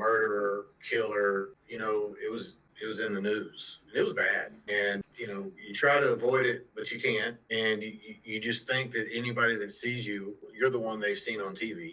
murderer, killer. It was in the news. It was bad. And, you try to avoid it, but you can't. And you just think that anybody that sees you, you're the one they've seen on TV.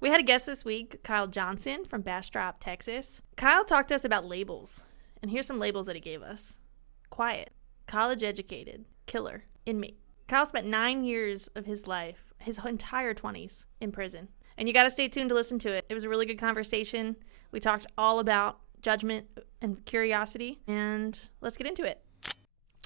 We had a guest this week, Kyle Johnson from Bastrop, Texas. Kyle talked to us about labels, and here's some labels that he gave us. Quiet, college educated, killer, inmate. Kyle spent 9 years of his life, his entire 20s, in prison. And you got to stay tuned to listen to it. It was a really good conversation. We talked all about judgment and curiosity, and let's get into it.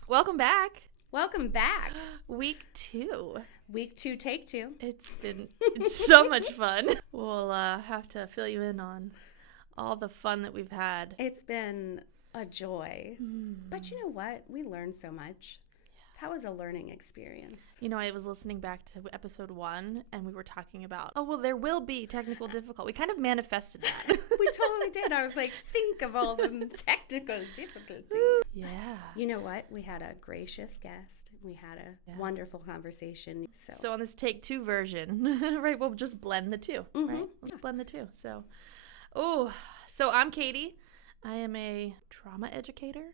Welcome back. Welcome back. Week 2. Week 2, take 2. It's so much fun. We'll have to fill you in on all the fun that we've had. It's been a joy. But you know what? We learned so much. That was a learning experience. I was listening back to episode 1, and we were talking about, there will be technical difficulty. We kind of manifested that. We totally did. I was like, think of all the technical difficulties. Yeah. You know what? We had a gracious guest. We had a wonderful conversation. So on this take 2 version, right, we'll just blend the two, right? We'll just blend the two. So I'm Katie. I am a trauma educator.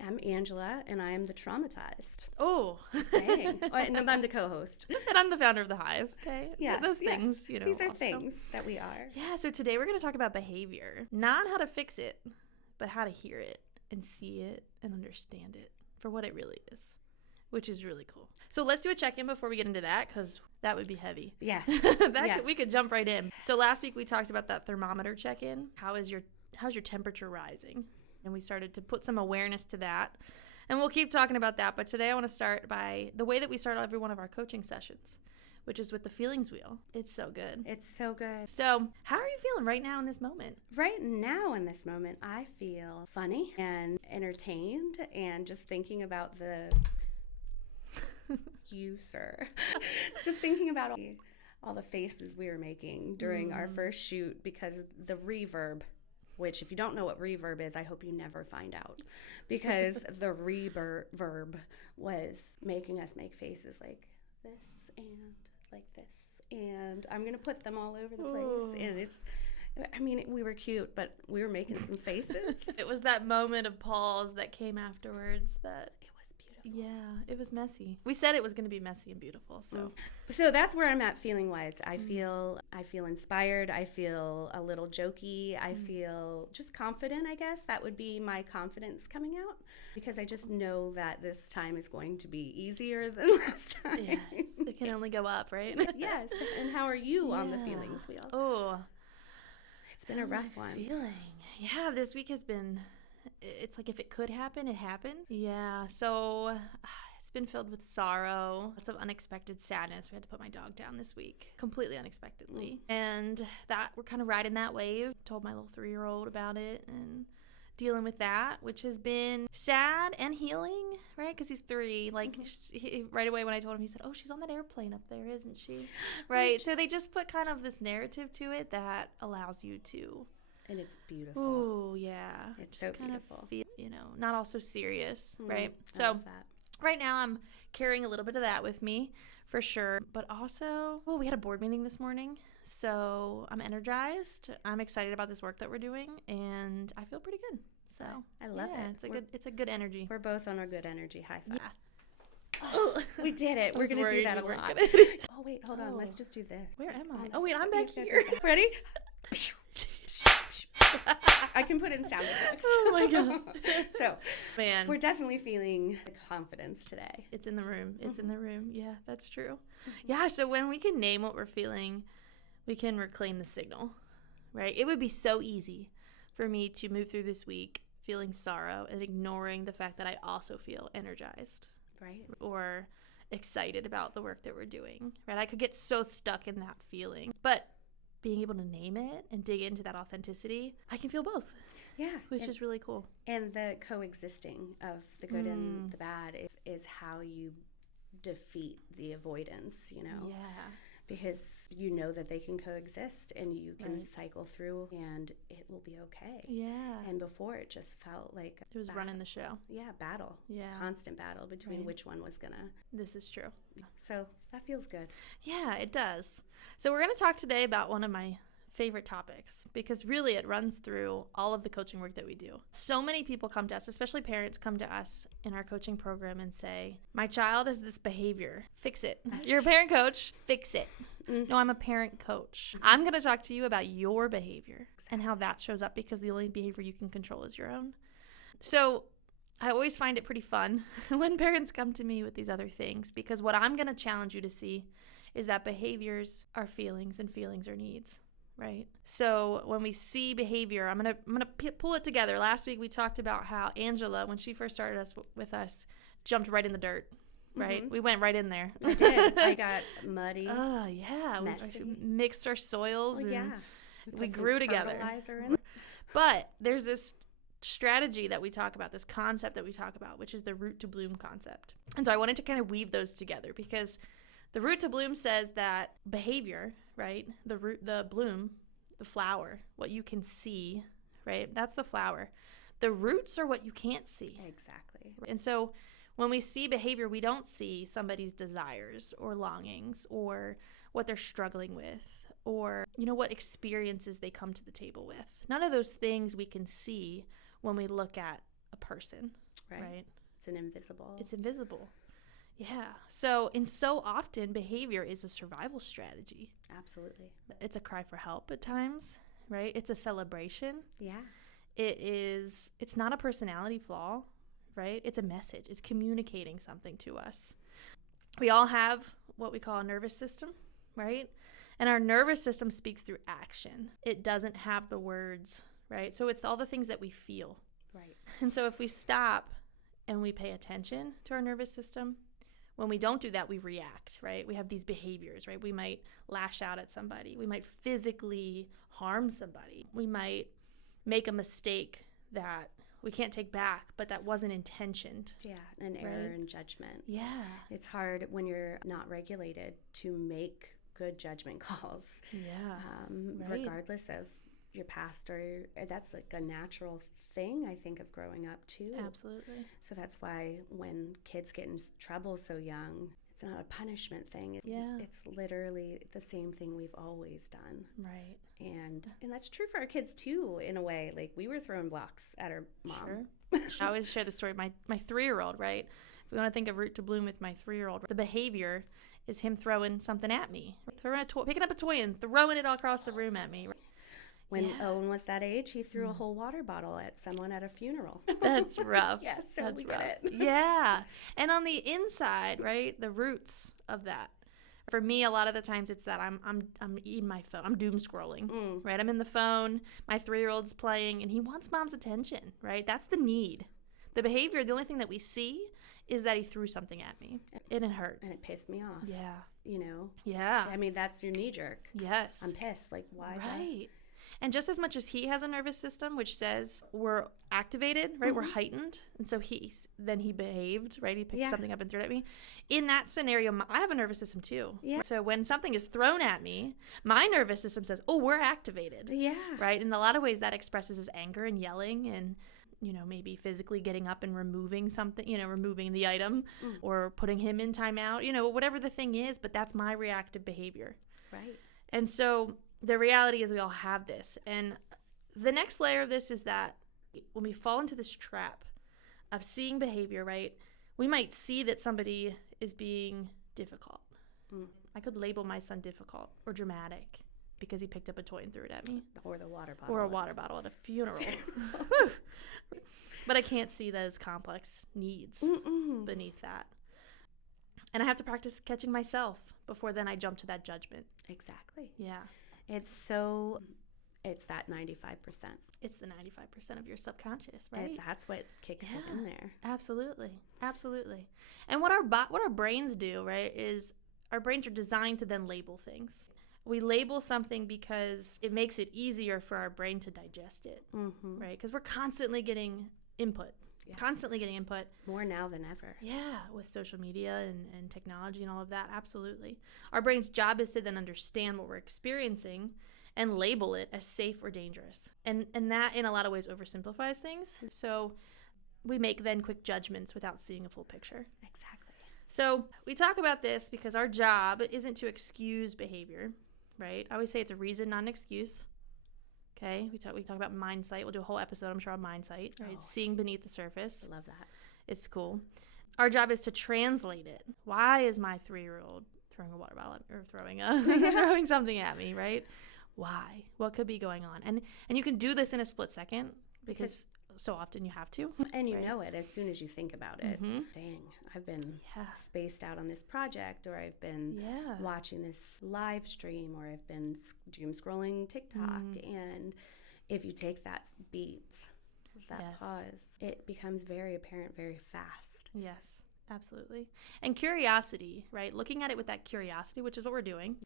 I'm Angela, and I am the traumatized. Oh. Dang. And I'm the co-host. And I'm the founder of the Hive. Okay. Yes. Those things, These are also things that we are. Yeah, so today we're going to talk about behavior. Not how to fix it, but how to hear it and see it and understand it for what it really is, which is really cool. So let's do a check-in before we get into that, because that would be heavy. Yes. We could jump right in. So last week we talked about that thermometer check-in. How's your temperature rising? And we started to put some awareness to that. And we'll keep talking about that. But today I want to start by the way that we start every one of our coaching sessions, which is with the feelings wheel. It's so good. It's so good. So how are you feeling right now in this moment? Right now in this moment, I feel funny and entertained and just thinking about you, sir. Just thinking about all the faces we were making during our first shoot because of the reverb. Which, if you don't know what reverb is, I hope you never find out. Because the reverb was making us make faces like this and like this. And I'm going to put them all over the place. And we were cute, but we were making some faces. It was that moment of pause that came afterwards that... Beautiful. Yeah, it was messy. We said it was going to be messy and beautiful. So that's where I'm at feeling wise. I feel inspired. I feel a little jokey. I feel just confident, I guess. That would be my confidence coming out because I just know that this time is going to be easier than last time. Yes, it can only go up, right? Yes. And how are you on the feelings wheel? Oh, it's been a rough one. Feeling. Yeah, this week has been... It's like if it could happen, it happened. Yeah, so it's been filled with sorrow, lots of unexpected sadness. We had to put my dog down this week, completely unexpectedly. And that we're kind of riding that wave. Told my little 3-year-old about it and dealing with that, which has been sad and healing, right? Because he's 3. Like right away when I told him, he said, "Oh, she's on that airplane up there, isn't she?" Right. So they just put kind of this narrative to it that allows you to. And it's beautiful. Oh, yeah. It's so beautiful. Feel, not all so serious, right? I love that. Right now I'm carrying a little bit of that with me, for sure. But also, we had a board meeting this morning, so I'm energized. I'm excited about this work that we're doing, and I feel pretty good. So I love it. It's a good energy. We're both on our good energy. High five. Yeah. Oh, we did it. We're going to do that a lot. Oh, wait, hold on. Let's just do this. Where am I? Oh, wait, I'm back here. Ready? I can put in sound effects. Oh my god. So, man, we're definitely feeling the confidence today. It's in the room. It's in the room. Yeah, that's true. Yeah, so when we can name what we're feeling, we can reclaim the signal, right? It would be so easy for me to move through this week feeling sorrow and ignoring the fact that I also feel energized, right? Or excited about the work that we're doing, right? I could get so stuck in that feeling, but being able to name it and dig into that authenticity, I can feel both. Yeah. Which is really cool. And the coexisting of the good and the bad is how you defeat the avoidance, Yeah. because you know that they can coexist and you can Right. cycle through and it will be okay. Yeah. And before it just felt like It was running the show. battle. Yeah. Constant battle between Right. which one was gonna. This is true. So that feels good. Yeah, it does. So we're going to talk today about one of my favorite topics because really it runs through all of the coaching work that we do. So many people come to us, especially parents come to us in our coaching program and say, my child has this behavior. Fix it. Yes. You're a parent coach. Fix it. Mm. No, I'm a parent coach. I'm going to talk to you about your behavior and how that shows up because the only behavior you can control is your own. So I always find it pretty fun when parents come to me with these other things because what I'm going to challenge you to see is that behaviors are feelings and feelings are needs, right? So when we see behavior, I'm gonna pull it together. Last week we talked about how Angela, when she first started with us, jumped right in the dirt, right? Mhm. We went right in there. I did. I got muddy. Oh, yeah. Messy. We mixed our soils Well, and yeah. we put some grew together. fertilizer in. But there's this strategy that we talk about, this concept that we talk about, which is the root to bloom concept. And so I wanted to kind of weave those together because the root to bloom says that behavior, right? The bloom, the flower, what you can see, right? That's the flower. The roots are what you can't see. Exactly. And so when we see behavior, we don't see somebody's desires or longings or what they're struggling with or, what experiences they come to the table with. None of those things we can see when we look at a person, right? It's an invisible. It's invisible. Yeah. So often behavior is a survival strategy. Absolutely. It's a cry for help at times, right? It's a celebration. Yeah. It's not a personality flaw, right? It's a message. It's communicating something to us. We all have what we call a nervous system, right? And our nervous system speaks through action. It doesn't have the words, right? So it's all the things that we feel. Right. And so if we stop and we pay attention to our nervous system, when we don't do that, we react, right? We have these behaviors, right? We might lash out at somebody. We might physically harm somebody. We might make a mistake that we can't take back, but that wasn't intentioned. Yeah. An error Right. in judgment. Yeah. It's hard when you're not regulated to make good judgment calls, Yeah. Right. regardless of your past or that's like a natural thing I think of growing up too. Absolutely. So that's why when kids get in trouble so young, it's not a punishment thing. Yeah. It's literally the same thing we've always done. Right. And that's true for our kids too, in a way. Like we were throwing blocks at our mom. Sure. I always share the story. My 3-year-old, right? If we want to think of root to bloom with my 3-year-old, the behavior is him throwing something at me, picking up a toy and throwing it all across the room at me. When Yeah. Owen was that age, he threw a whole water bottle at someone at a funeral. That's rough. Yes, so That's we rough. get it. Yeah. And on the inside, right, the roots of that. For me, a lot of the times it's that I'm eating my phone. I'm doom scrolling, right? I'm in the phone. My 3-year-old's playing, and he wants mom's attention, right? That's the need. The behavior, the only thing that we see is that he threw something at me, and it hurt. And it pissed me off. Yeah. Yeah. Yeah. I mean, that's your knee jerk. Yes. I'm pissed. Like, why? Right. And just as much as he has a nervous system, which says we're activated, right? We're heightened. And so he behaved, right? He picked something up and threw it at me. In that scenario, I have a nervous system too. Yeah. So when something is thrown at me, my nervous system says, oh, we're activated. Yeah. Right. In a lot of ways, that expresses as anger and yelling and, maybe physically getting up and removing something, removing the item or putting him in timeout, whatever the thing is. But that's my reactive behavior. Right. And so the reality is we all have this. And the next layer of this is that when we fall into this trap of seeing behavior, right, we might see that somebody is being difficult. I could label my son difficult or dramatic because he picked up a toy and threw it at me. Or the water bottle. Or a water bottle at a funeral. Whew. But I can't see those complex needs beneath that. And I have to practice catching myself before then I jump to that judgment. Exactly. Yeah. It's that 95%. It's the 95% of your subconscious, right? That's what kicks it in there. Absolutely. Absolutely. And what our brains do, right, is our brains are designed to then label things. We label something because it makes it easier for our brain to digest it, right? Because we're constantly getting input. Yeah. Constantly getting input. More now than ever. Yeah, with social media and technology and all of that, absolutely. Our brain's job is to then understand what we're experiencing and label it as safe or dangerous. And that, in a lot of ways, oversimplifies things. So we make then quick judgments without seeing a full picture. Exactly. So we talk about this because our job isn't to excuse behavior, right? I always say it's a reason, not an excuse. Okay, we talk about mindsight. We'll do a whole episode, I'm sure, on mindsight, right? Oh, Seeing beneath the surface. I love that. It's cool. Our job is to translate it. Why is my 3-year-old throwing a water bottle at, or throwing something at me, right? Why? What could be going on? And you can do this in a split second because so often you have to. And you right? know it as soon as you think about it. Mm-hmm. Dang, I've been spaced out on this project, or I've been watching this live stream, or I've been doom scrolling TikTok. And if you take that beat, that pause, it becomes very apparent very fast. Yes, absolutely. And curiosity, right? Looking at it with that curiosity, which is what we're doing.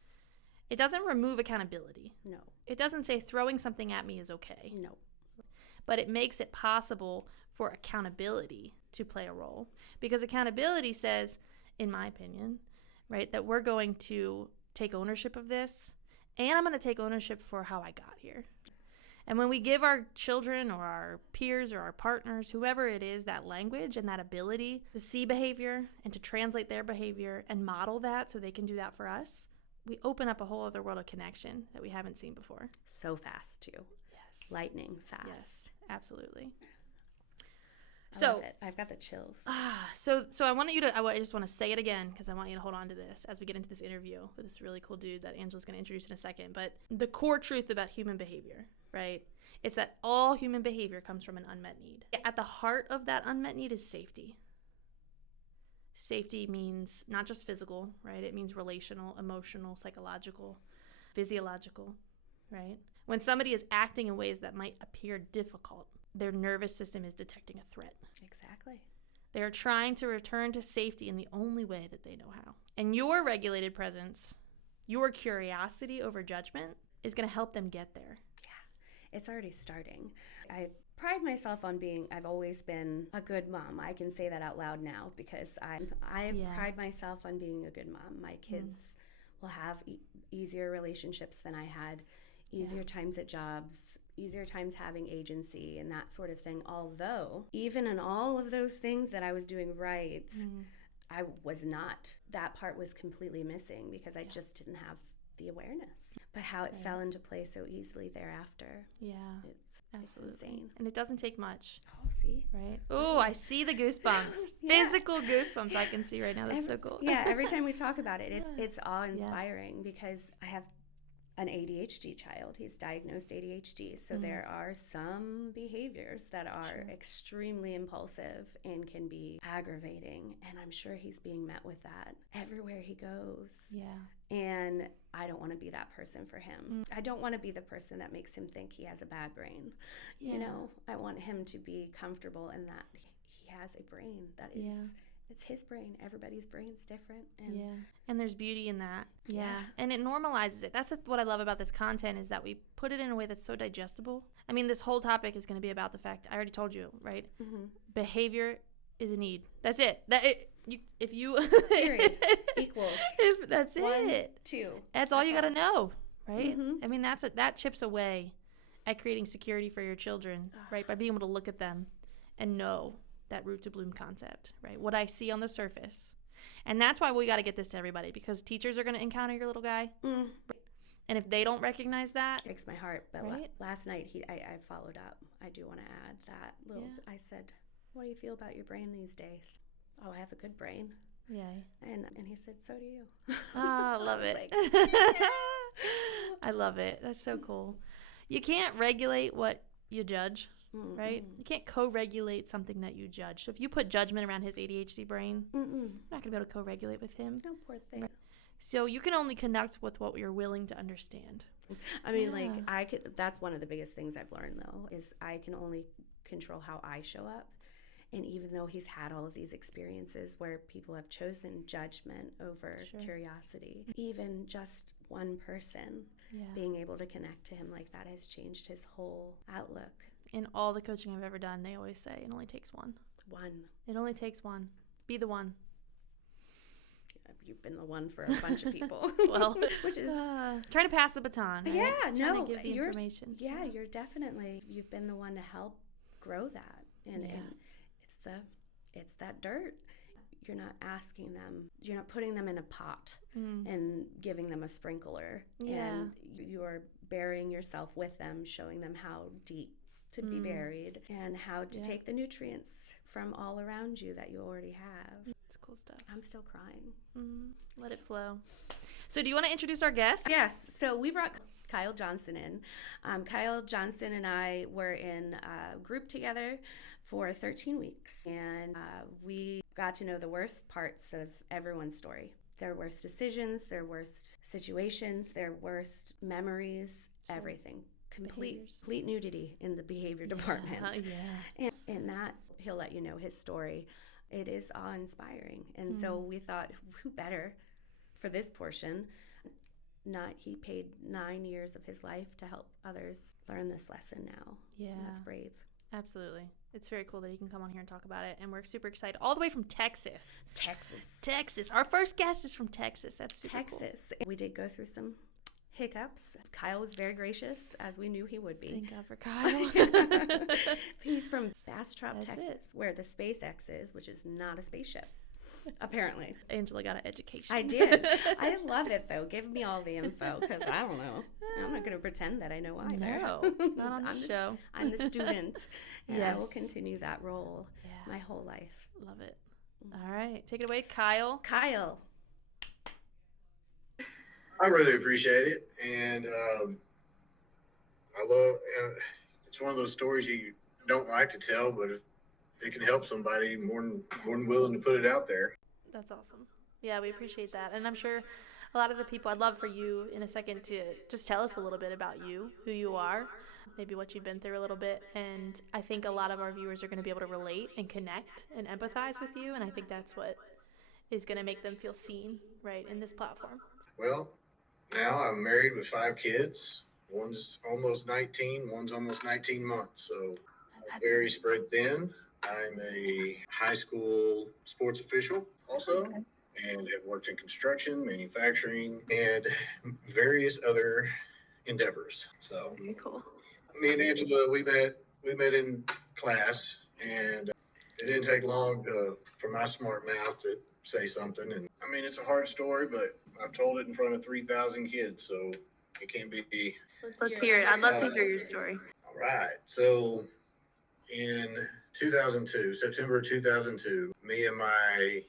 It doesn't remove accountability. No. It doesn't say throwing something at me is okay. No. But it makes it possible for accountability to play a role. Because accountability says, in my opinion, right, that we're going to take ownership of this, and I'm going to take ownership for how I got here. And when we give our children or our peers or our partners, whoever it is, that language and that ability to see behavior and to translate their behavior and model that so they can do that for us, we open up a whole other world of connection that we haven't seen before. So fast, too. Yes. Lightning fast. Yes, absolutely. I love it. I've got the chills. So I want you to, I just want to say it again because I want you to hold on to this as we get into this interview with this really cool dude that Angela's going to introduce in a second. But the core truth about human behavior, right? It's that all human behavior comes from an unmet need. At the heart of that unmet need is safety. Safety means not just physical, right? It means relational, emotional, psychological, physiological, right? When somebody is acting in ways that might appear difficult, their nervous system is detecting a threat. Exactly. They are trying to return to safety in the only way that they know how. And your regulated presence, your curiosity over judgment is going to help them get there. Yeah, it's already starting. I pride myself on I've always been a good mom. I can say that out loud now because I pride myself on being a good mom. My kids will have easier relationships than I had, easier times at jobs, easier times having agency and that sort of thing. Although, even in all of those things that I was doing right, I was not. That part was completely missing because I just didn't have the awareness. But how it fell into place so easily thereafter. Yeah. It's insane. And it doesn't take much. Oh, see? Right? Oh, I see the goosebumps. Physical goosebumps I can see right now. That's so cool. Yeah, every time we talk about it, it's awe-inspiring because I have an ADHD child. He's diagnosed ADHD. So there are some behaviors that are extremely impulsive and can be aggravating. And I'm sure he's being met with that everywhere he goes. Yeah. And I don't want to be that person for him. I don't want to be the person that makes him think he has a bad brain. You know, I want him to be comfortable in that he has a brain that is... It's his brain. Everybody's brain's different. And there's beauty in that. Yeah. And it normalizes it. That's what I love about this content is that we put it in a way that's so digestible. I mean, this whole topic is going to be about the fact, I already told you, right? Behavior is a need. That's it. If you... Period. Equals. That's 1, it. 2. That's all you got to know, right? I mean, that chips away at creating security for your children, right? By being able to look at them and know that root to bloom concept, right? What I see on the surface. And that's why we got to get this to everybody because teachers are going to encounter your little guy. And if they don't recognize that, it breaks my heart. But last night I followed up. I do want to add that little, I said, what do you feel about your brain these days? Oh, I have a good brain. Yeah. And he said, so do you. I love it. I love it. That's so cool. You can't regulate what you judge. Right? You can't co-regulate something that you judge. So if you put judgment around his ADHD brain, you're not going to be able to co-regulate with him. No, poor thing. Right? So you can only connect with what you're willing to understand. I mean, that's one of the biggest things I've learned, though, is I can only control how I show up. And even though he's had all of these experiences where people have chosen judgment over curiosity, even just one person being able to connect to him like that has changed his whole outlook. In all the coaching I've ever done, they always say it only takes one. One. It only takes one. Be the one. You've been the one for a bunch of people. Well, which is trying to pass the baton. Right? Yeah, trying no, to give the information. you've been the one to help grow that, and it's that dirt. You're not asking them. You're not putting them in a pot and giving them a sprinkler. Yeah. And you are burying yourself with them, showing them how deep to be buried and how to take the nutrients from all around you that you already have. It's cool stuff. I'm still crying. Let it flow. So do you want to introduce our guest? Yes. So we brought Kyle Johnson in. Kyle Johnson and I were in a group together for 13 weeks, and we got to know the worst parts of everyone's story. Their worst decisions, their worst situations, their worst memories, everything. Complete nudity in the behavior department. Yeah. And that, he'll let you know his story. It is awe-inspiring. And so we thought, who better for this portion? He paid 9 years of his life to help others learn this lesson now. Yeah. And that's brave. Absolutely. It's very cool that he can come on here and talk about it. And we're super excited. All the way from Texas. Texas. Our first guest is from Texas. That's super Texas. Cool. We did go through some hiccups. Kyle was very gracious, as we knew he would be. Thank God for Kyle. He's from Bastrop, Texas, where the SpaceX is, which is not a spaceship, apparently. Angela got an education. I did. I love it, though. Give me all the info, because I don't know. I'm not going to pretend that I know either. No, not on the show. I'm the student, and yes. I will continue that role my whole life. Love it. All right. Take it away, Kyle. Kyle. I really appreciate it, and I love. It's one of those stories you don't like to tell, but if it can help somebody, more than willing to put it out there. That's awesome. Yeah, we appreciate that, and I'm sure a lot of the people. I'd love for you in a second to just tell us a little bit about you, who you are, maybe what you've been through a little bit, and I think a lot of our viewers are going to be able to relate and connect and empathize with you, and I think that's what is going to make them feel seen, right, in this platform. Well. Now I'm married with 5 kids. One's almost 19, one's almost 19 months. So very spread thin. I'm a high school sports official also, and have worked in construction, manufacturing, and various other endeavors. So very cool. Me and Angela, we met in class, and it didn't take long for my smart mouth to say something. And I mean, it's a hard story, but I've told it in front of 3,000 kids, so it can't be. Let's hear it. I'd love to hear your story. All right. So in 2002, September 2002, me and my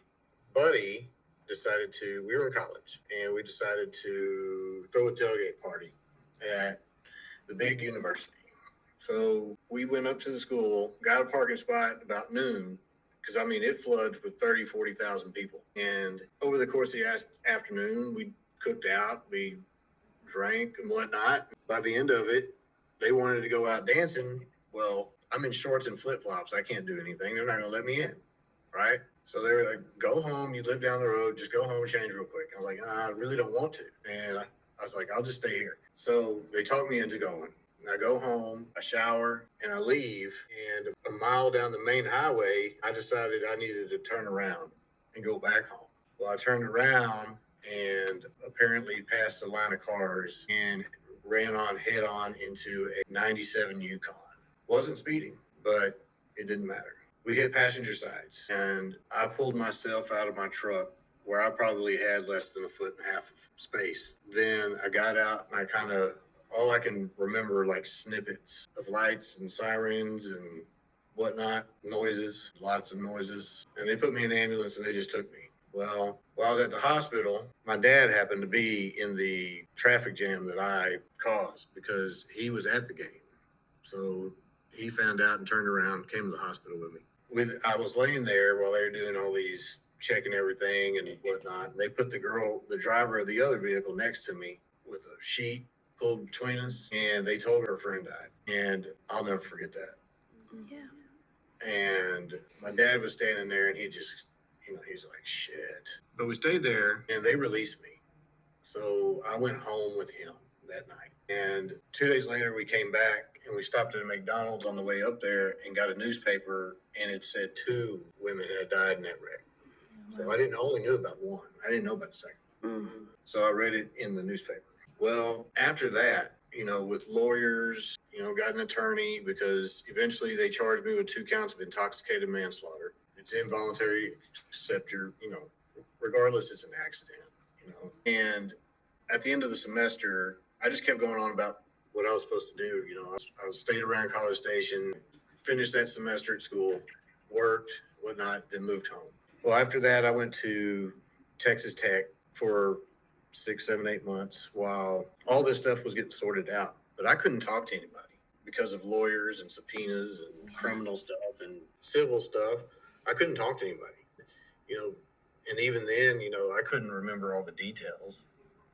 buddy we were in college, and we decided to throw a tailgate party at the big university. So we went up to the school, got a parking spot about noon, because, I mean, it floods with 30, 40,000 people. And over the course of the afternoon, we cooked out, we drank and whatnot. By the end of it, they wanted to go out dancing. Well, I'm in shorts and flip-flops. I can't do anything. They're not going to let me in, right? So they were like, go home. You live down the road. Just go home and change real quick. I was like, I really don't want to. And I was like, I'll just stay here. So they talked me into going. And I go home, I shower, and I leave. And a mile down the main highway, I decided I needed to turn around and go back home. Well, I turned around and apparently passed a line of cars and ran head on into a 97 Yukon. Wasn't speeding, but it didn't matter. We hit passenger sides, and I pulled myself out of my truck where I probably had less than 1.5 feet of space. Then I got out, and all I can remember are like snippets of lights and sirens and whatnot, noises, lots of noises. And they put me in an ambulance, and they just took me. Well, while I was at the hospital, my dad happened to be in the traffic jam that I caused because he was at the game. So he found out and turned around, came to the hospital with me. I was laying there while they were doing all these, checking everything and whatnot. And they put the driver of the other vehicle next to me with a sheet pulled between us, and they told her friend died. And I'll never forget that. Yeah. And my dad was standing there, and he just, he's like, shit. But we stayed there, and they released me. So I went home with him that night. And 2 days later, we came back and we stopped at a McDonald's on the way up there and got a newspaper, and it said 2 women had died in that wreck. So I only knew about one. I didn't know about the second. So I read it in the newspaper. Well, after that, with lawyers, got an attorney, because eventually they charged me with 2 counts of intoxicated manslaughter. It's involuntary, except regardless, it's an accident. And at the end of the semester, I just kept going on about what I was supposed to do. I stayed around College Station, finished that semester at school, worked, whatnot, then moved home. Well, after that, I went to Texas Tech for 6, 7, 8 months while all this stuff was getting sorted out. But I couldn't talk to anybody because of lawyers and subpoenas and criminal stuff and civil stuff. I couldn't talk to anybody, and even then, I couldn't remember all the details.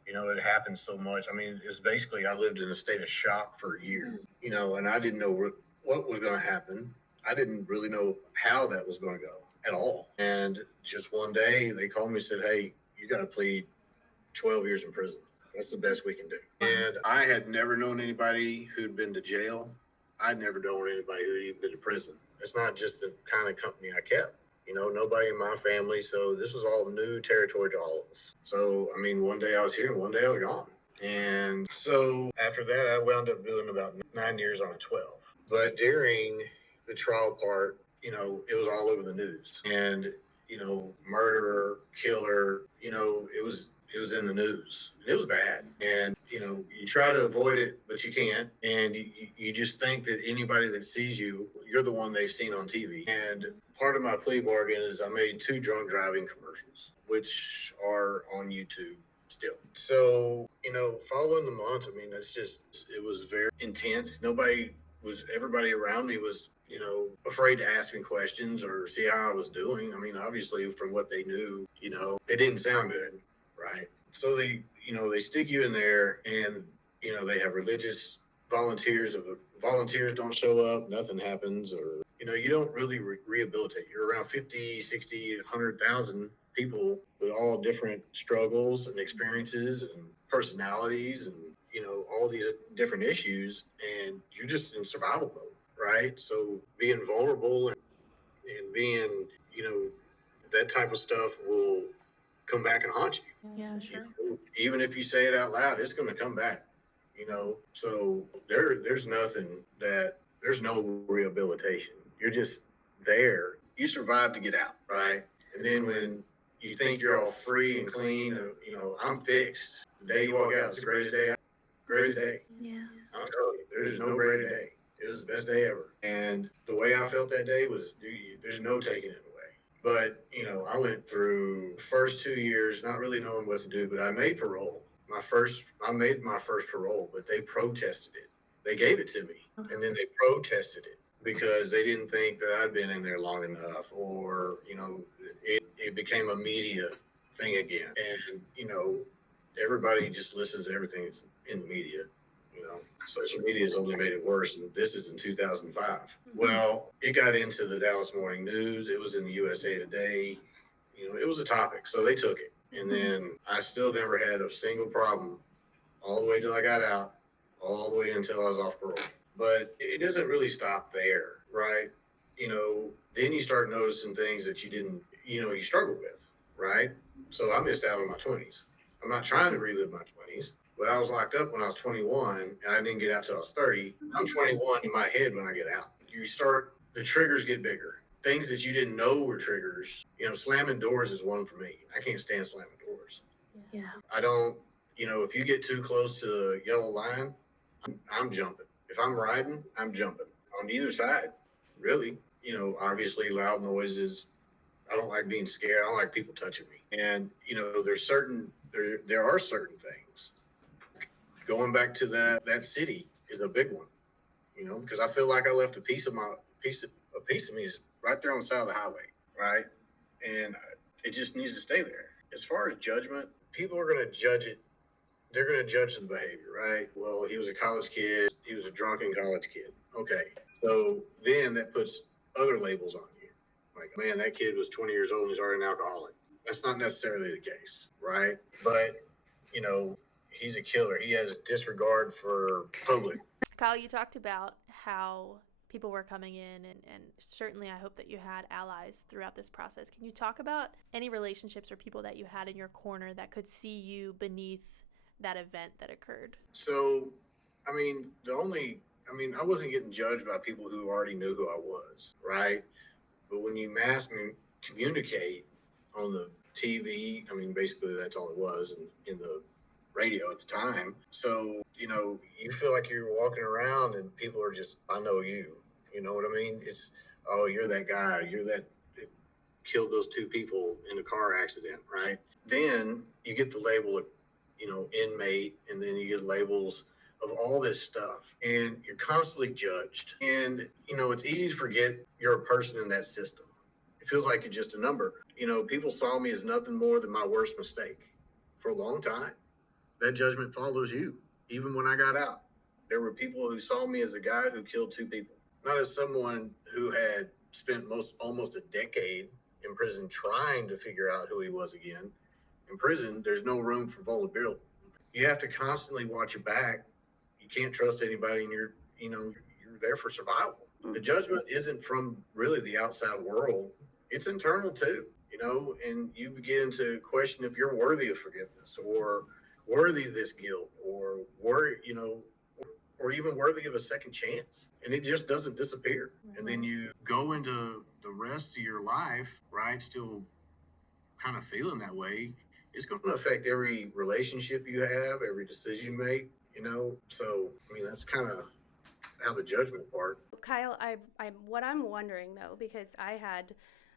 It happened so much. I mean, it's basically, I lived in a state of shock for a year, and I didn't know what was going to happen. I didn't really know how that was going to go at all. And just one day they called me and said, "Hey, you got to plead 12 years in prison. That's the best we can do." And I had never known anybody who'd been to jail. I'd never known anybody who'd even been to prison. It's not just the kind of company I kept. Nobody in my family. So this was all new territory to all of us. So, I mean, one day I was here and one day I was gone. And so after that, I wound up doing about 9 years on a 12. But during the trial part, it was all over the news. And, murderer, killer, it was in the news. It was bad. And, you try to avoid it, but you can't. And you just think that anybody that sees you, you're the one they've seen on TV. And part of my plea bargain is I made 2 drunk driving commercials, which are on YouTube still. So, following the months, I mean, it was very intense. Everybody around me was, afraid to ask me questions or see how I was doing. I mean, obviously from what they knew, it didn't sound good. Right. So they stick you in there and, they have religious volunteers. If the volunteers don't show up, nothing happens, or, you don't really rehabilitate. You're around 50, 60, 100,000 people with all different struggles and experiences and personalities and, all these different issues, and you're just in survival mode. Right. So being vulnerable and being, that type of stuff will come back and haunt you. Yeah, sure. Even if you say it out loud, it's going to come back. So there's no rehabilitation. You're just there. You survive to get out, right? And then when you think you're all free and clean, I'm fixed. The day you walk out, it's the greatest day. Greatest day. Yeah. I'm telling you, there's no greater day. It was the best day ever. And the way I felt that day was, there's no taking it away. But, I went through the first 2 years not really knowing what to do, but I made parole. I made my first parole, but they protested it. They gave it to me, and then they protested it because they didn't think that I'd been in there long enough, or, it became a media thing again. And, everybody just listens to everything that's in the media. Social media has only made it worse, and this is in 2005. Well, it got into the Dallas Morning News. It was in the USA Today. It was a topic, so they took it. And then I still never had a single problem all the way till I got out, all the way until I was off parole. But it doesn't really stop there, right? Then you start noticing things that you didn't, you struggle with, right? So I missed out on my 20s. I'm not trying to relive my 20s. But I was locked up when I was 21, and I didn't get out till I was 30. I'm 21 in my head when I get out. The triggers get bigger. Things that you didn't know were triggers. Slamming doors is one for me. I can't stand slamming doors. Yeah. I don't, if you get too close to the yellow line, I'm jumping. If I'm riding, I'm jumping on either side, really. Obviously loud noises. I don't like being scared. I don't like people touching me. And, there are certain things. Going back to that city is a big one, because I feel like I left a piece of me is right there on the side of the highway, right? And it just needs to stay there. As far as judgment, people are going to judge it. They're going to judge the behavior, right? Well, he was a college kid. He was a drunken college kid. Okay. So then that puts other labels on you. Like, man, that kid was 20 years old and he's already an alcoholic. That's not necessarily the case, right? But, he's a killer. He has disregard for public. Kyle, you talked about how people were coming in, and certainly I hope that you had allies throughout this process. Can you talk about any relationships or people that you had in your corner that could see you beneath that event that occurred? So, I mean, I wasn't getting judged by people who already knew who I was, right? But when you mass communicate on the TV, I mean, basically that's all it was in the radio at the time. So, you feel like you're walking around and people are just, I know you. You know what I mean? It's, oh, you're that guy. You're that killed those two people in a car accident, right? Then you get the label of, inmate, and then you get labels of all this stuff, and you're constantly judged. And, it's easy to forget you're a person in that system. It feels like you're just a number. People saw me as nothing more than my worst mistake for a long time. That judgment follows you. Even when I got out, there were people who saw me as the guy who killed two people, not as someone who had spent almost a decade in prison trying to figure out who he was again. In prison, there's no room for vulnerability. You have to constantly watch your back. You can't trust anybody, and you're there for survival. The judgment isn't from really the outside world. It's internal too, and you begin to question if you're worthy of forgiveness or worthy of this guilt or even worthy of a second chance. And it just doesn't disappear. Mm-hmm. And then you go into the rest of your life, right, still kind of feeling that way. It's going to affect every relationship you have, every decision you make, So, I mean, that's kind of how the judgment part. Kyle, what I'm wondering, though, because I had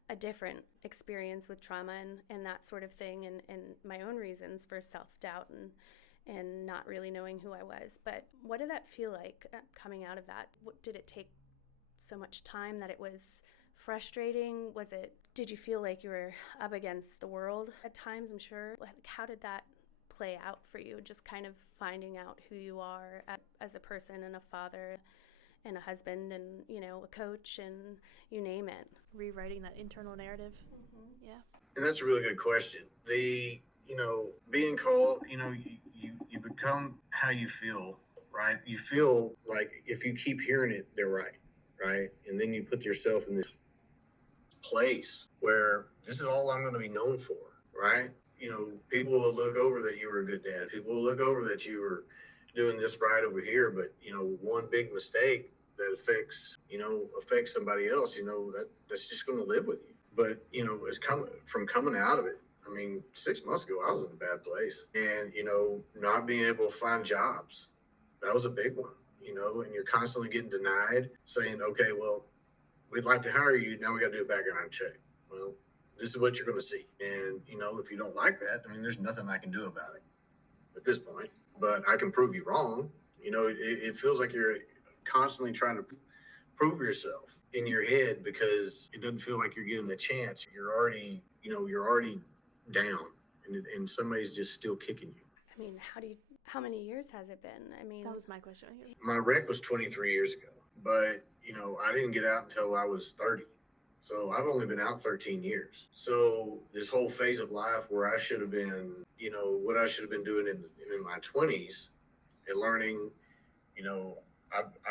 a different experience with trauma and that sort of thing, and my own reasons for self-doubt and not really knowing who I was. But what did that feel like coming out of that? Did it take so much time that it was frustrating? Did you feel like you were up against the world at times? I'm sure. How did that play out for you? Just kind of finding out who you are as a person and a father and a husband and, a coach and you name it. Rewriting that internal narrative. Mm-hmm. Yeah. And that's a really good question. Being called, you become how you feel, right? You feel like if you keep hearing it, they're right? And then you put yourself in this place where this is all I'm going to be known for, right? People will look over that you were a good dad. People will look over that you were doing this right over here, but one big mistake that affects somebody else, that's just going to live with you. But it's coming out of it. I mean, 6 months ago I was in a bad place, and not being able to find jobs, that was a big one. And you're constantly getting denied, saying, okay, well, we'd like to hire you, now we got to do a background check. Well, this is what you're going to see, and if you don't like that, I mean, there's nothing I can do about it at this point. But I can prove you wrong. It feels like you're constantly trying to prove yourself in your head because it doesn't feel like you're getting a chance. You're already down, and somebody's just still kicking you. I mean, how many years has it been? I mean, that was my question. My wreck was 23 years ago, but I didn't get out until I was 30. So I've only been out 13 years. So this whole phase of life where I should have been, what I should have been doing in my 20s and learning,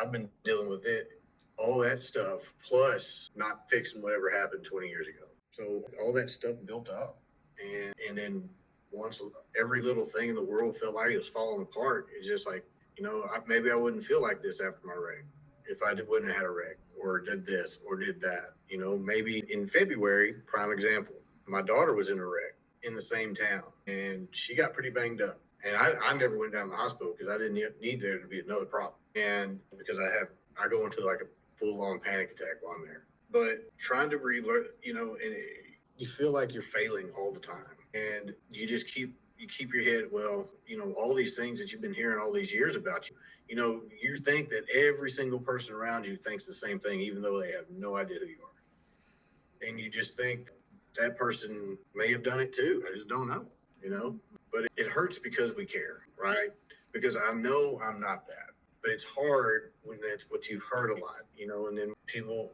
I've been dealing with it, all that stuff, plus not fixing whatever happened 20 years ago. So all that stuff built up. And then once every little thing in the world felt like it was falling apart, it's just like, maybe I wouldn't feel like this after my wreck if I wouldn't have had a wreck or did this or did that. Maybe in February, prime example, my daughter was in a wreck in the same town and she got pretty banged up. And I never went down to the hospital because I didn't need there to be another problem. And because I go into like a full-on panic attack while I'm there. But trying to relearn, and you feel like you're failing all the time. And you just keep your head, well, all these things that you've been hearing all these years about you, you think that every single person around you thinks the same thing, even though they have no idea who you are. And you just think that person may have done it too. I just don't know, but it hurts because we care, right? Because I know I'm not that, but it's hard when that's what you've heard a lot, and then people,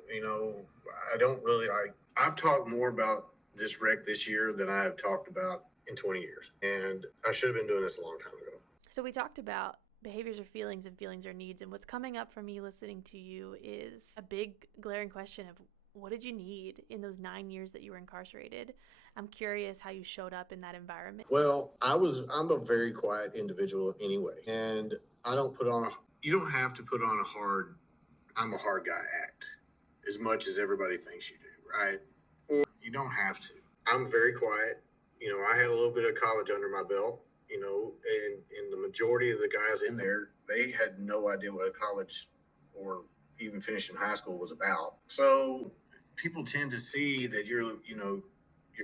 I've talked more about this wreck this year than I have talked about in 20 years. And I should have been doing this a long time ago. So we talked about behaviors are feelings and feelings are needs. And what's coming up for me listening to you is a big glaring question of what did you need in those 9 years that you were incarcerated? I'm curious how you showed up in that environment. Well, I'm a very quiet individual anyway. And you don't have to put on I'm a hard guy act as much as everybody thinks you do, right? Or you don't have to. I'm very quiet. I had a little bit of college under my belt, and the majority of the guys in there, they had no idea what a college or even finishing high school was about. So people tend to see that you're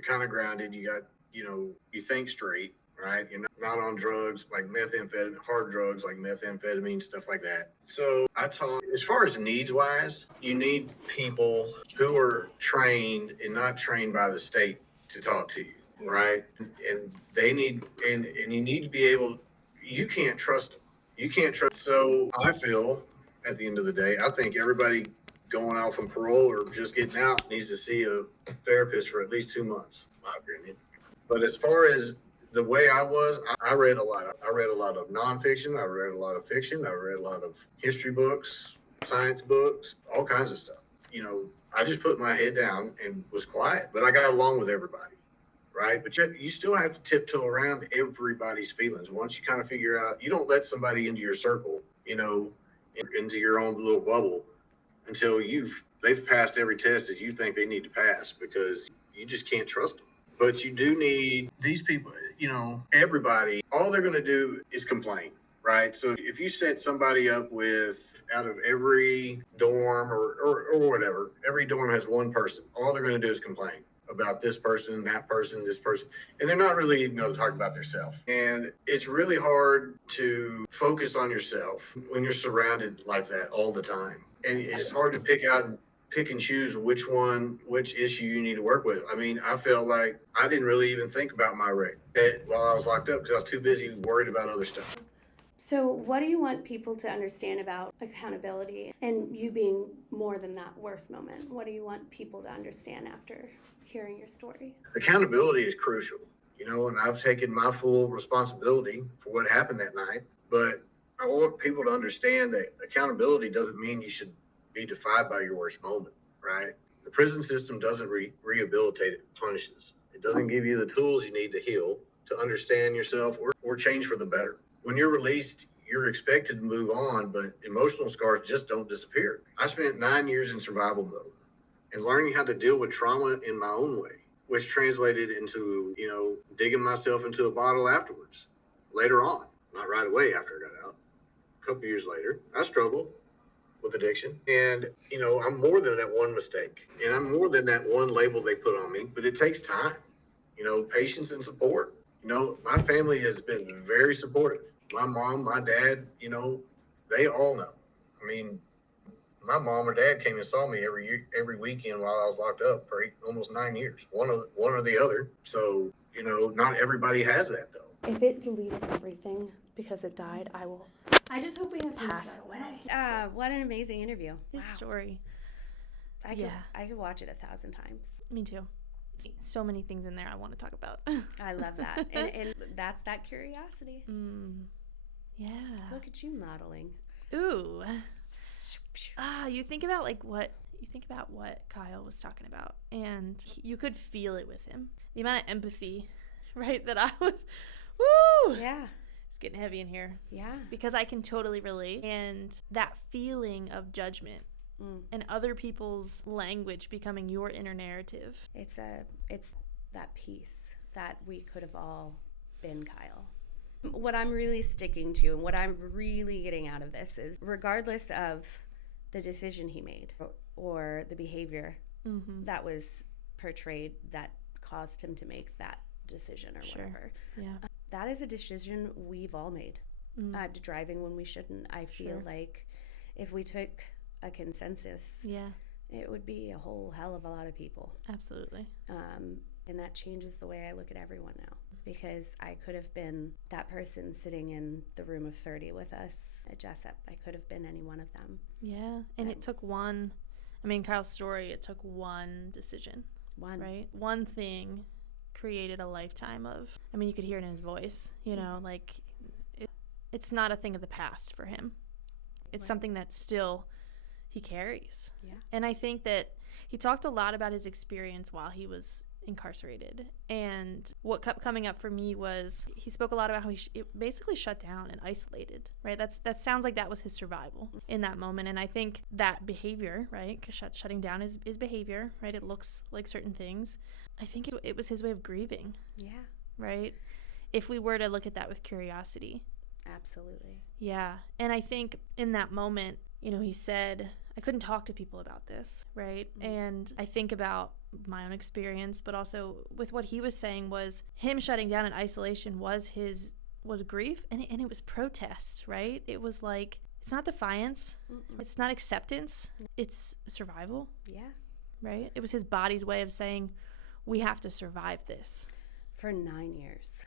kind of grounded. You think straight, right? You're not on drugs like methamphetamine, hard drugs like methamphetamine, stuff like that. So I taught, as far as needs wise, you need people who are trained and not trained by the state to talk to you, right? And they need, and you need to be able, you can't trust them. You can't trust. So I feel at the end of the day, I think everybody going out from parole or just getting out needs to see a therapist for at least 2 months, in my opinion. But as far as the way I read a lot. I read a lot of nonfiction. I read a lot of fiction. I read a lot of history books, science books, all kinds of stuff. I just put my head down and was quiet, but I got along with everybody, right? But you still have to tiptoe around everybody's feelings. Once you kind of figure out, you don't let somebody into your circle, into your own little bubble until they've passed every test that you think they need to pass, because you just can't trust them. But you do need these people, everybody, all they're going to do is complain, right? So if you set somebody up with, out of every dorm or whatever, every dorm has one person, all they're going to do is complain about this person, that person, this person, and they're not really even going to talk about themselves. And it's really hard to focus on yourself when you're surrounded like that all the time. And it's hard to pick and choose which issue you need to work with. I mean, I felt like I didn't really even think about my rec while I was locked up because I was too busy worried about other stuff. So what do you want people to understand about accountability and you being more than that worst moment? What do you want people to understand after hearing your story? Accountability is crucial, and I've taken my full responsibility for what happened that night. But I want people to understand that accountability doesn't mean you should be defied by your worst moment, right? The prison system doesn't rehabilitate, it punishes. It doesn't give you the tools you need to heal, to understand yourself, or change for the better. When you're released, you're expected to move on, but emotional scars just don't disappear. I spent 9 years in survival mode and learning how to deal with trauma in my own way, which translated into, digging myself into a bottle afterwards, later on, not right away after I got out. A couple years later, I struggled with addiction. And, I'm more than that one mistake. And I'm more than that one label they put on me, but it takes time, patience and support. My family has been very supportive. My mom, my dad, they all know. I mean, my mom or dad came and saw me every weekend while I was locked up for almost 9 years, one or the other. So, not everybody has that though. If it deleted everything because it died, I just hope we have pass away. What an amazing interview. His story. I could watch it 1,000 times. Me too. So many things in there I want to talk about. I love that. And that's that curiosity. Yeah. Look at you modeling. Ooh. You think about what Kyle was talking about, and you could feel it with him. The amount of empathy, right, that I was, woo! Yeah. It's getting heavy in here. Yeah. Because I can totally relate. And that feeling of judgment and other people's language becoming your inner narrative. It's that piece that we could have all been, Kyle. What I'm really sticking to and what I'm really getting out of this is, regardless of the decision he made or the behavior that was portrayed that caused him to make that decision or whatever. Yeah. That is a decision we've all made. Driving when we shouldn't. I feel like if we took a consensus, it would be a whole hell of a lot of people. Absolutely. And that changes the way I look at everyone now, because I could have been that person sitting in the room of 30 with us at Jessup. I could have been any one of them. Yeah. And it took Kyle's story, it took one decision. Right? One thing created a lifetime of, you could hear it in his voice, It's not a thing of the past for him. It's something that still he carries. Yeah. And I think that he talked a lot about his experience while he was incarcerated. And what kept coming up for me was he spoke a lot about how it basically shut down and isolated, right? That sounds like that was his survival in that moment. And I think that behavior, right? Because shutting down is behavior, right? It looks like certain things. I think it was his way of grieving. Yeah. Right? If we were to look at that with curiosity. Absolutely. Yeah. And I think in that moment, he said, I couldn't talk to people about this, right? Mm-hmm. And I think about my own experience, but also with what he was saying was him shutting down in isolation was grief, and it was protest, right? It was like, it's not defiance. Mm-mm. It's not acceptance. It's survival. Yeah. Right? It was his body's way of saying, we have to survive this. For 9 years.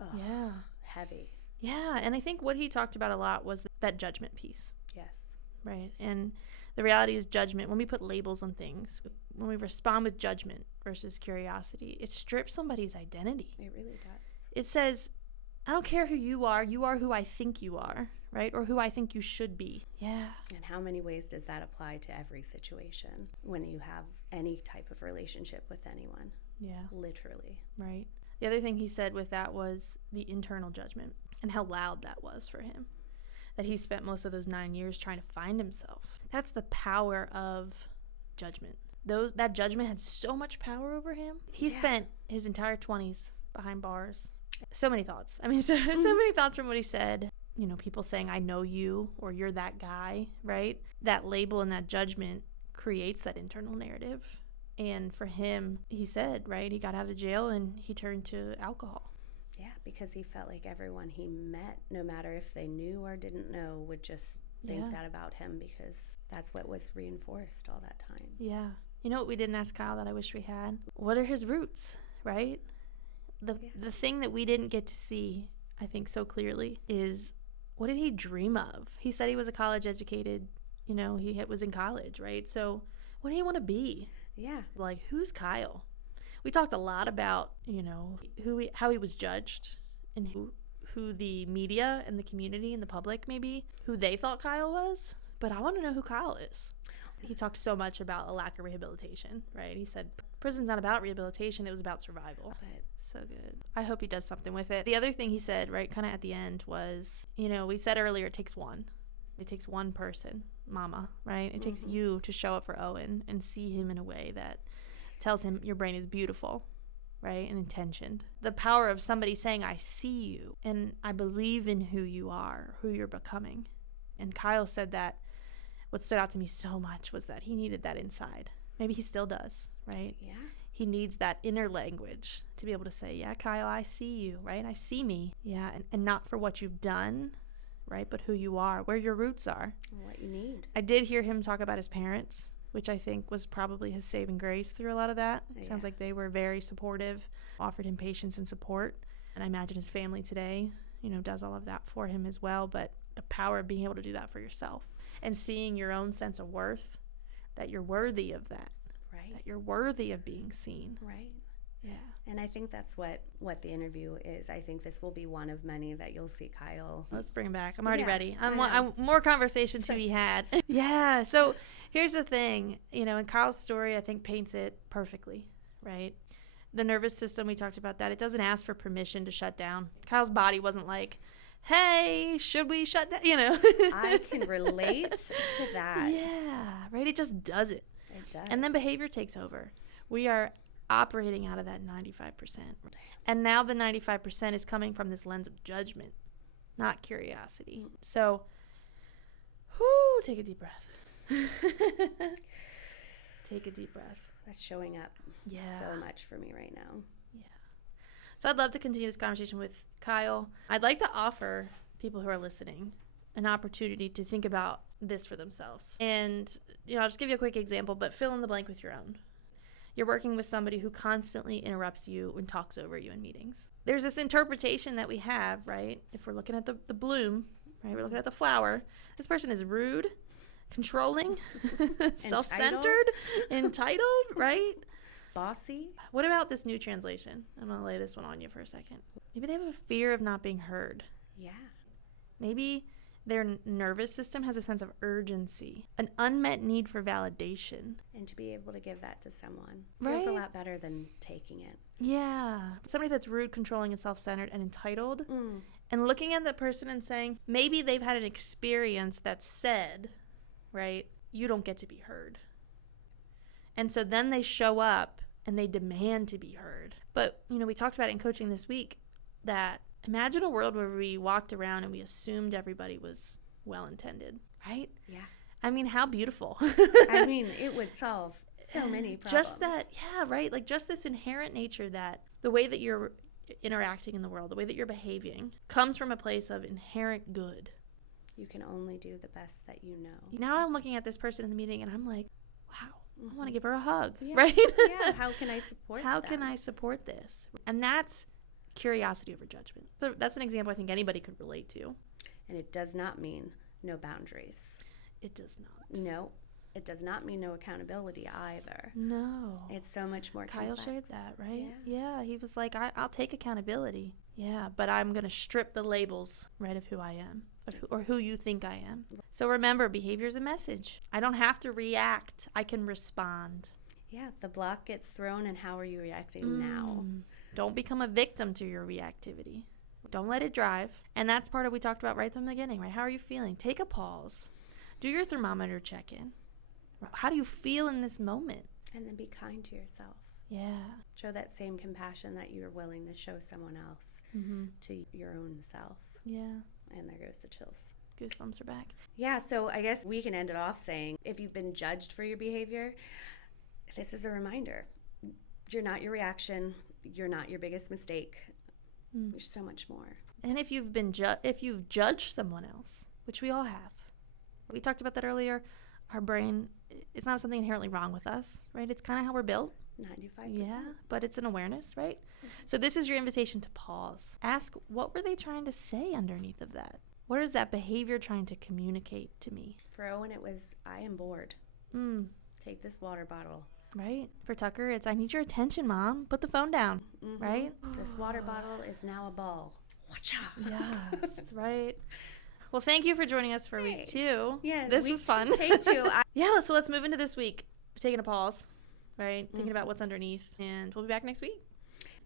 Ugh, yeah. Heavy. Yeah, and I think what he talked about a lot was that judgment piece. Yes. Right, and the reality is judgment. When we put labels on things, when we respond with judgment versus curiosity, it strips somebody's identity. It really does. It says, I don't care who you are who I think you are, right? Or who I think you should be. Yeah. And how many ways does that apply to every situation when you have any type of relationship with anyone? Yeah. Literally. Right. The other thing he said with that was the internal judgment and how loud that was for him. That he spent most of those 9 years trying to find himself. That's the power of judgment. That judgment had so much power over him. He spent his entire 20s behind bars. So many thoughts. I mean, so many thoughts from what he said. People saying, I know you, or you're that guy, right? That label and that judgment creates that internal narrative. And for him, he said, right, he got out of jail and he turned to alcohol. Yeah, because he felt like everyone he met, no matter if they knew or didn't know, would just think that about him because that's what was reinforced all that time. Yeah. You know what we didn't ask Kyle that I wish we had? What are his roots, right? The thing that we didn't get to see, I think, so clearly is what did he dream of? He said he was a college educated, he was in college, right? So what do you want to be? Yeah. Like, who's Kyle? We talked a lot about, how he was judged and who the media and the community and the public maybe, who they thought Kyle was. But I want to know who Kyle is. He talked so much about a lack of rehabilitation, right? He said prison's not about rehabilitation. It was about survival. But so good. I hope he does something with it. The other thing he said, right, kind of at the end was, we said earlier it takes one. It takes one person, mama, right? It takes you to show up for Owen and see him in a way that tells him your brain is beautiful, right, and intentioned. The power of somebody saying, I see you, and I believe in who you are, who you're becoming. And Kyle said that what stood out to me so much was that he needed that inside. Maybe he still does, right? Yeah. He needs that inner language to be able to say, yeah, Kyle, I see you, right? I see me. Yeah, and not for what you've done, right, but who you are, where your roots are. What you need. I did hear him talk about his parents, which I think was probably his saving grace through a lot of that. It sounds like they were very supportive, offered him patience and support. And I imagine his family today, does all of that for him as well. But the power of being able to do that for yourself and seeing your own sense of worth, that you're worthy of that. Right. That you're worthy of being seen. Right. Yeah. And I think that's what the interview is. I think this will be one of many that you'll see Kyle. Let's bring him back. I'm already ready. I'm more conversation to be had. Yeah. So here's the thing, and Kyle's story, I think, paints it perfectly, right? The nervous system, we talked about that. It doesn't ask for permission to shut down. Kyle's body wasn't like, hey, should we shut down? I can relate to that. Yeah, right? It just does it. It does. And then behavior takes over. We are operating out of that 95%. And now the 95% is coming from this lens of judgment, not curiosity. So, take a deep breath. Take a deep breath. That's showing up so much for me right now. Yeah. So I'd love to continue this conversation with Kyle. I'd like to offer people who are listening an opportunity to think about this for themselves. And, I'll just give you a quick example, but fill in the blank with your own. You're working with somebody who constantly interrupts you and talks over you in meetings. There's this interpretation that we have, right? If we're looking at the bloom, right? We're looking at the flower. This person is rude, controlling, self-centered, entitled, right? Bossy. What about this new translation? I'm going to lay this one on you for a second. Maybe they have a fear of not being heard. Yeah. Maybe their nervous system has a sense of urgency, an unmet need for validation. And to be able to give that to someone feels a lot better than taking it. Yeah. Somebody that's rude, controlling, and self-centered and entitled. And looking at that person and saying, maybe they've had an experience that said, right, you don't get to be heard. And so then they show up and they demand to be heard. But, we talked about it in coaching this week, that imagine a world where we walked around and we assumed everybody was well-intended, right? Yeah. I mean, how beautiful. I mean, it would solve so many problems. Just that, yeah, right? Like just this inherent nature that the way that you're interacting in the world, the way that you're behaving, comes from a place of inherent good. You can only do the best that you know. Now I'm looking at this person in the meeting and I'm like, wow, I want to give her a hug, yeah. right? Yeah, how can I support How them? can I support this? And that's curiosity over judgment. So that's an example I think anybody could relate to. And it does not mean no boundaries. It does not. No, it does not mean no accountability either. No. It's so much more Kyle complex. shared that, right? Yeah. He was like, I'll take accountability. Yeah, but I'm going to strip the labels, right, of who I am or who you think I am. So remember, behavior is a message. I don't have to react. I can respond. Yeah, the block gets thrown, and how are you reacting now? Don't become a victim to your reactivity. Don't let it drive. And that's part of what we talked about right from the beginning, right? How are you feeling? Take a pause. Do your thermometer check-in. How do you feel in this moment? And then be kind to yourself. Yeah. Show that same compassion that you're willing to show someone else to your own self. Yeah. And there goes the chills. Goosebumps are back. Yeah, so I guess we can end it off saying, if you've been judged for your behavior, this is a reminder. You're not your reaction. You're not your biggest mistake. There's so much more. And if you've been if you've judged someone else, which we all have, we talked about that earlier, our brain, it's not something inherently wrong with us, right? It's kind of how we're built. 95%. Yeah, but it's an awareness, right? So this is your invitation to pause. Ask, what were they trying to say underneath of that? What is that behavior trying to communicate to me? For Owen, it was, I am bored. Take this water bottle. Right? For Tucker, it's, I need your attention, Mom. Put the phone down, right? This water bottle is now a ball. Yes, right. Well, thank you for joining us for week 2. Yeah, this was fun. Take 2. Yeah, so let's move into this week. We're taking a pause, right? Thinking about what's underneath, and we'll be back next week.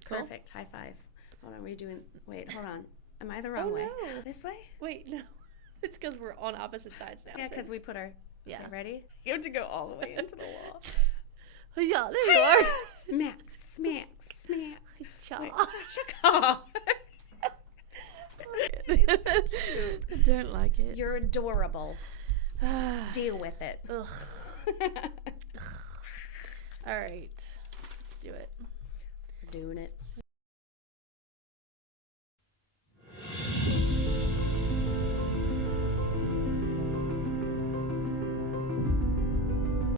Cool. Perfect. High five. Hold on, wait, hold on. Am I the wrong way? No. This way? Wait, no. It's because we're on opposite sides now. Yeah, because we put our... Yeah. Okay, ready? You have to go all the way into the wall. Yeah, there you are. Smack, smack, smack. Cha. I don't like it. You're adorable. Deal with it. Ugh. All right. Let's do it. We're doing it.